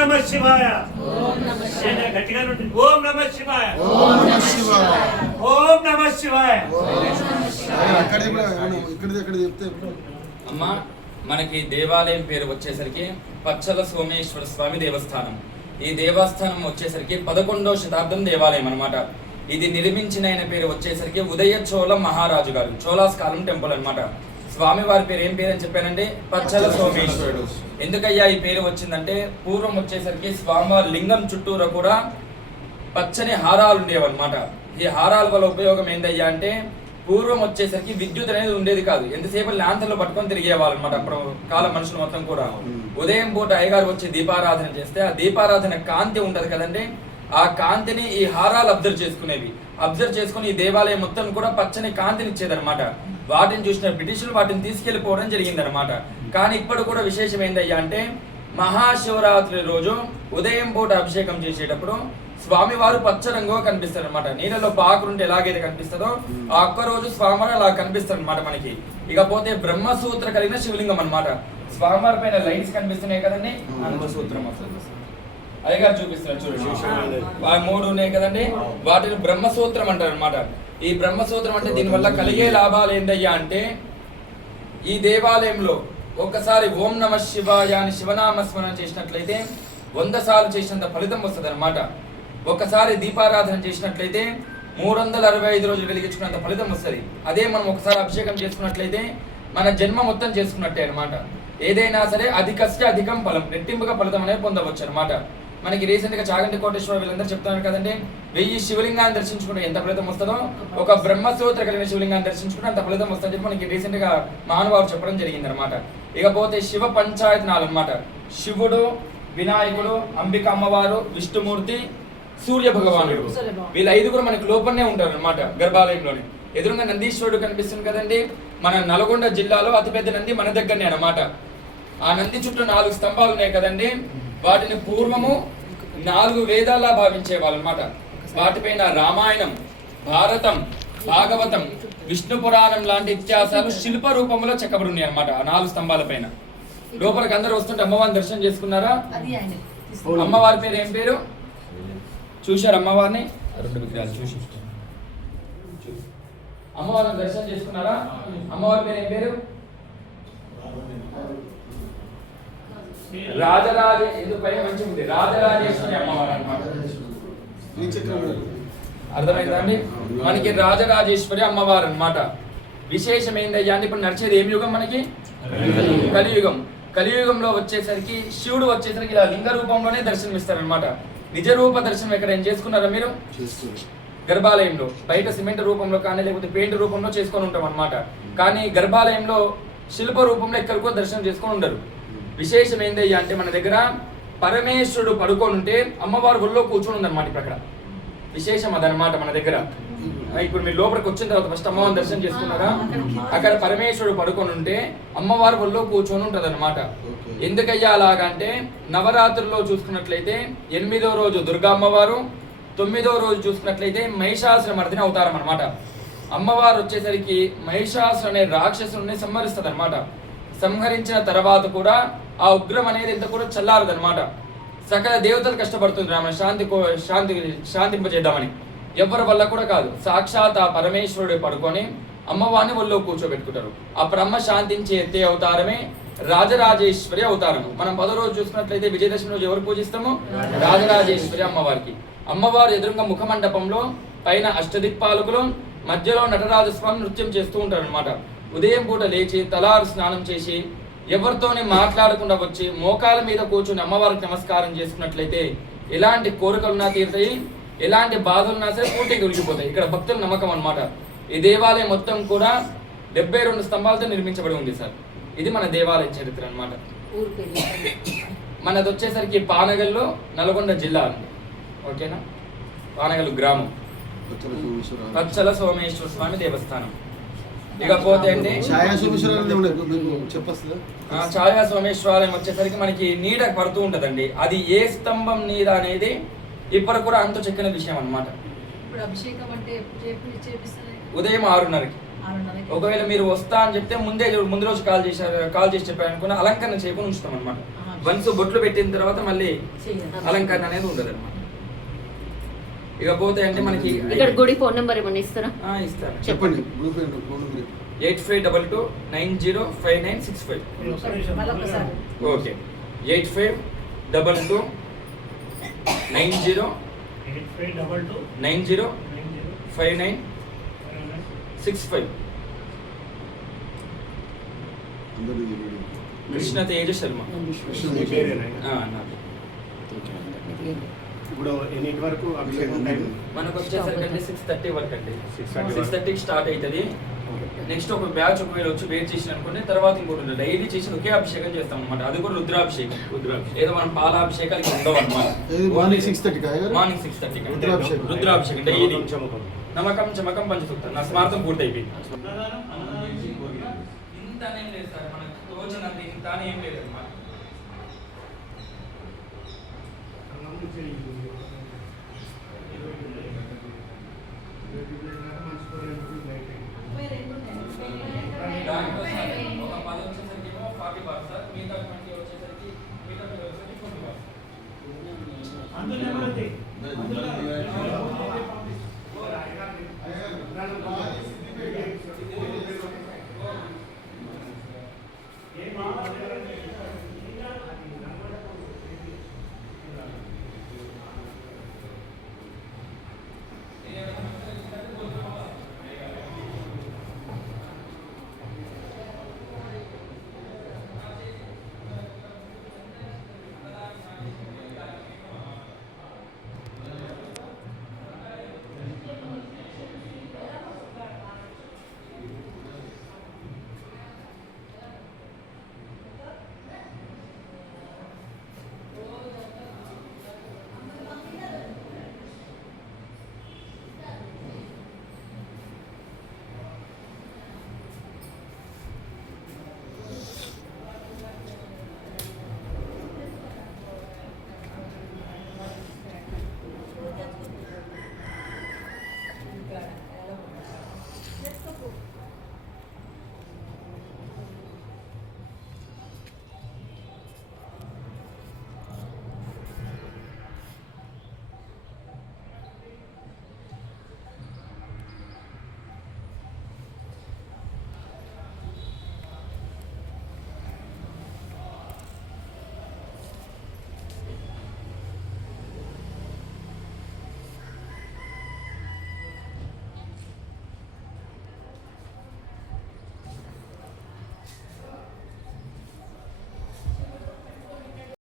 నమః శివాయ. గట్టిగా ఓం నమః శివాయ. ఓం నమః శివాయ. అమ్మా, మనకి దేవాలయం పేరు వచ్చేసరికి పచ్చల సోమేశ్వర స్వామి దేవస్థానం. ఈ దేవస్థానం వచ్చేసరికి 11వ శతాబ్దం దేవాలయం అన్నమాట. ఇది నిర్మించిన ఆయన పేరు వచ్చేసరికి ఉదయ చోళ మహారాజు గారు, చోళాస్ కాలం టెంపుల్ అన్నమాట. స్వామి వారి పేరు ఏం పేరు అని చెప్పానంటే పచ్చల సోమేశ్వరుడు. ఎందుకయ్యా ఈ పేరు వచ్చిందంటే పూర్వం వచ్చేసరికి స్వామివారి లింగం చుట్టూరా కూడా పచ్చని హారాలు ఉండేవన్నమాట. ఈ హారాల వల్ల ఉపయోగం ఏందయ్యా అంటే పూర్వం వచ్చేసరికి విద్యుత్ అనేది ఉండేది కాదు. ఎంతసేపు ల్యాంతర్లో పట్టుకొని తిరిగేవాళ్ళు అనమాట అప్పుడు కాలం మనుషులు మొత్తం కూడా. ఉదయం పూట అయ్యగారు వచ్చి దీపారాధన చేస్తే ఆ దీపారాధన కాంతి ఉంటది కదండి, ఆ కాంతిని ఈ హారాలు అబ్జర్వ్ చేసుకునేవి. అబ్జర్వ్ చేసుకుని ఈ దేవాలయం మొత్తం కూడా పచ్చని కాంతిని ఇచ్చేదన్నమాట. వాటిని చూసిన బ్రిటిషులు వాటిని తీసుకెళ్లిపోవడం జరిగిందనమాట. కానీ ఇప్పుడు కూడా విశేషం ఏందయ్యా అంటే మహాశివరాత్రి రోజు ఉదయం పూట అభిషేకం చేసేటప్పుడు స్వామివారు పచ్చ రంగుగా కనిపిస్తారు అనమాట. నీళ్ళలో పాకురుంటే ఎలాగైతే కనిపిస్తుందో ఆ ఒక్క రోజు స్వామివారు అలా కనిపిస్తారు అనమాట మనకి. ఇకపోతే బ్రహ్మసూత్ర కలిగిన శివలింగం అనమాట. స్వామివారి పైన లైన్స్ కనిపిస్తున్నాయి కదండి, బ్రహ్మసూత్రం అదిగా చూపిస్తారు చూడండి. 3 ఉన్నాయి కదండి, వాటిని బ్రహ్మసూత్రం అంటారు అనమాట. ఈ బ్రహ్మసూత్రం అంటే దీనివల్ల కలిగే లాభాలు ఏంటయ్యా అంటే ఈ దేవాలయంలో ఒక్కసారి ఓం నమ శివాయ అని శివనామస్మరణ చేసినట్లయితే 100 సార్లు చేసినంత ఫలితం వస్తుంది అనమాట. ఒకసారి దీపారాధన చేసినట్లయితే 365 రోజులు వెలిగించుకున్నంత ఫలితం వస్తుంది. అదే మనం ఒకసారి అభిషేకం చేసుకున్నట్లయితే మన జన్మ మొత్తం చేసుకున్నట్టే అనమాట. ఏదైనా సరే అధికస్య అధికం ఫలం, రెట్టింపుగా ఫలితం అనేది పొందవచ్చు అనమాట. మనకి రీసెంట్ గా చాగంటి కోటేశ్వర వీళ్ళందరూ చెప్తారు కదండి, 1000 శివలింగాన్ని దర్శించుకుంటే ఎంత ఫలితం వస్తుందో ఒక బ్రహ్మసూత్ర కలిగిన శివలింగాన్ని దర్శించుకుంటే అంత ఫలితం వస్తుందని చెప్పి మనకి రీసెంట్ గా మానవారు చెప్పడం జరిగింది అనమాట. ఇకపోతే శివ పంచాయతనాలు అనమాట. శివుడు, వినాయకుడు, అంబిక అమ్మవారు, విష్ణుమూర్తి, సూర్య భగవానుడు, వీళ్ళ 5గురు మనకి లోపలనే ఉంటారు అనమాట గర్భాలయంలోనే. ఎదురుగా నందీశ్వరుడు కనిపిస్తుంది కదండి, మన నల్గొండ జిల్లాలో అతిపెద్ద నంది మన దగ్గరనే అనమాట. ఆ నంది చుట్టూ 4 స్తంభాలు ఉన్నాయి కదండి, వాటిని పూర్వము 4 వేదాల్లా భావించేవాళ్ళు అనమాట. వాటిపైన రామాయణం, భారతం, భాగవతం, విష్ణు పురాణం లాంటి ఇతిహాసాలు శిల్ప రూపంలో చెక్కబడి ఉన్నాయి అనమాట ఆ 4 స్తంభాల పైన. లోపలికి అందరూ వస్తుంటే అమ్మవారిని దర్శనం చేసుకున్నారా? అమ్మవారి పేరు ఏం పేరు చూశారు? అమ్మవారిని 2 విగ్రహాలు చూసి అమ్మవారిని దర్శనం చేసుకున్నారా? అమ్మవారి పేరు ఏం పేరు? రాజరాజ, ఎందుకు పైన మంచిగా ఉంది, రాజరాజేశ్వరి అమ్మవారు అన్నమాట. అర్థమైందా అండి? మనకి రాజరాజేశ్వరి అమ్మవారు అన్నమాట. విశేషం ఏందయ్యా అంటే ఇప్పుడు నడిచేది ఏం యుగం మనకి? కలియుగం. కలియుగంలో వచ్చేసరికి శివుడు వచ్చేసరికి ఇలా లింగ రూపంలోనే దర్శనం ఇస్తారనమాట. నిజ రూప దర్శనం ఎక్కడ ఏం చేసుకున్నారా మీరు? గర్భాలయంలో. బయట సిమెంట్ రూపంలో కానీ లేకపోతే పెయింట్ రూపంలో చేసుకొని ఉంటాం అనమాట. కానీ గర్భాలయంలో శిల్ప రూపంలో ఎక్కడికో దర్శనం చేసుకొని ఉండరు. విశేషం ఏందయ్యా అంటే మన దగ్గర పరమేశ్వరుడు పడుకొని ఉంటే అమ్మవారు ఒళ్ళో కూర్చొని ఉందన్నమాట. ఇప్పుడు అక్కడ విశేషం అదనమాట మన దగ్గర. ఇప్పుడు మీరు లోపలికి వచ్చిన తర్వాత ఫస్ట్ అమ్మవారిని దర్శనం చేసుకున్నారా? అక్కడ పరమేశ్వరుడు పడుకొని ఉంటే అమ్మవారు ఒళ్ళో కూర్చొని ఉంటది అనమాట. ఎందుకయ్యా అలాగంటే నవరాత్రుల్లో చూసుకున్నట్లయితే 8వ రోజు దుర్గా అమ్మవారు, 9వ రోజు చూసుకున్నట్లయితే మహిషాసుర మర్దిని అవతారం అనమాట. అమ్మవారు వచ్చేసరికి మహిషాసురు అనే రాక్షసుని సంహరిస్తుంది అనమాట. సంహరించిన తర్వాత కూడా ఆ ఉగ్రం అనేది ఎంత కూడా చల్లారదనమాట. సకల దేవతలు కష్టపడుతుంది ఆమె శాంతింపజేద్దామని. ఎవరి వల్ల కూడా కాదు, సాక్షాత్ ఆ పరమేశ్వరుడు పడుకొని అమ్మవారిని ఒళ్ళో కూర్చోబెట్టుకుంటారు. అప్పుడు అమ్మ శాంతించి ఎత్తే అవతారమే రాజరాజేశ్వరి అవతారం. మనం 10వ రోజు చూసుకున్నట్లయితే విజయదశమి రోజు ఎవరు పూజిస్తాము? రాజరాజేశ్వరి అమ్మవారికి. అమ్మవారు ఎదురుగా ముఖమండపంలో పైన అష్టదిక్పాలకులు, మధ్యలో నటరాజస్వామి నృత్యం చేస్తూ ఉంటారు అనమాట. ఉదయం పూట లేచి తలారు స్నానం చేసి ఎవరితోని మాట్లాడకుండా వచ్చి మోకాల మీద కూర్చుని అమ్మవారికి నమస్కారం చేసుకున్నట్లయితే ఎలాంటి కోరికలున్నా తీరుతాయి, ఎలాంటి బాధలున్నా సరే పూర్తిగా ఉరిగిపోతాయి. ఇక్కడ భక్తుల నమ్మకం అనమాట. ఈ దేవాలయం మొత్తం కూడా 72 స్తంభాలతో నిర్మించబడి ఉంది సార్. ఇది మన దేవాలయ చరిత్ర అనమాట. మనది వచ్చేసరికి పానగల్లో నల్గొండ జిల్లా అండి. ఓకేనా? పానగల్లు గ్రామం, పచ్చల సోమేశ్వర స్వామి దేవస్థానం. ఇకపోతే అండి ఛాయా సోమేశ్వరాలయం వచ్చేసరికి మనకి నీడ పడుతూ ఉంటదండి. అది ఏ స్తంభం నీడ అనేది ఇప్పుడు కూడా అంత చెక్కిన విషయం అనమాట. ఉదయం 6:30కి. ఒకవేళ మీరు వస్తా అని చెప్తే ముందు రోజు కాల్ చేసి చెప్పారు అనుకున్న అలంకరణ చేయకుండా ఉంచుతాం అనమాట. వన్స్ బొట్లు పెట్టిన తర్వాత మళ్ళీ అలంకరణ అనేది ఉండదు అనమాట. ఇక పోతే అంటే మనకి ఇక్కడ గుడి ఫోన్ నెంబర్ ఏమన్నా ఇస్తారా? ఇస్తారు, చెప్పండి. 8522905965. ఓకే, 8522905965. కృష్ణ తేజ శర్మ. ఇప్పుడు ఎన్నింటి వరకు అభిషేకం టైం? మనకు వచ్చేసరికి అంటే 6:30 వరకు అండి. 6:30కి స్టార్ట్ అవుతుంది. నెక్స్ట్ ఒక బ్యాచ్ ఒకవేళ వచ్చి వెయిట్ చేసిన అనుకోండి, తర్వాత ఇంకోటి ఉంటుంది. డైలీ చేసి ఒకే అభిషేకం చేస్తాం అనమాట. అది కూడా రుద్రాభిషేకం. ఏదో మనం పాలాభిషేకాలు ఉండవు అనమాట. మార్నింగ్ 6:30 మార్నింగ్ 6:30 రుద్రాభిషేకం డైలీ. నమ్మకం చమకం పంచుతాం. నా స్మార్థం పూర్తి అయిపోయింది. ఇంత అనేం లేదు సార్, మనకు తోచినంత ఇంత అని ఏం లేదు అనమాట.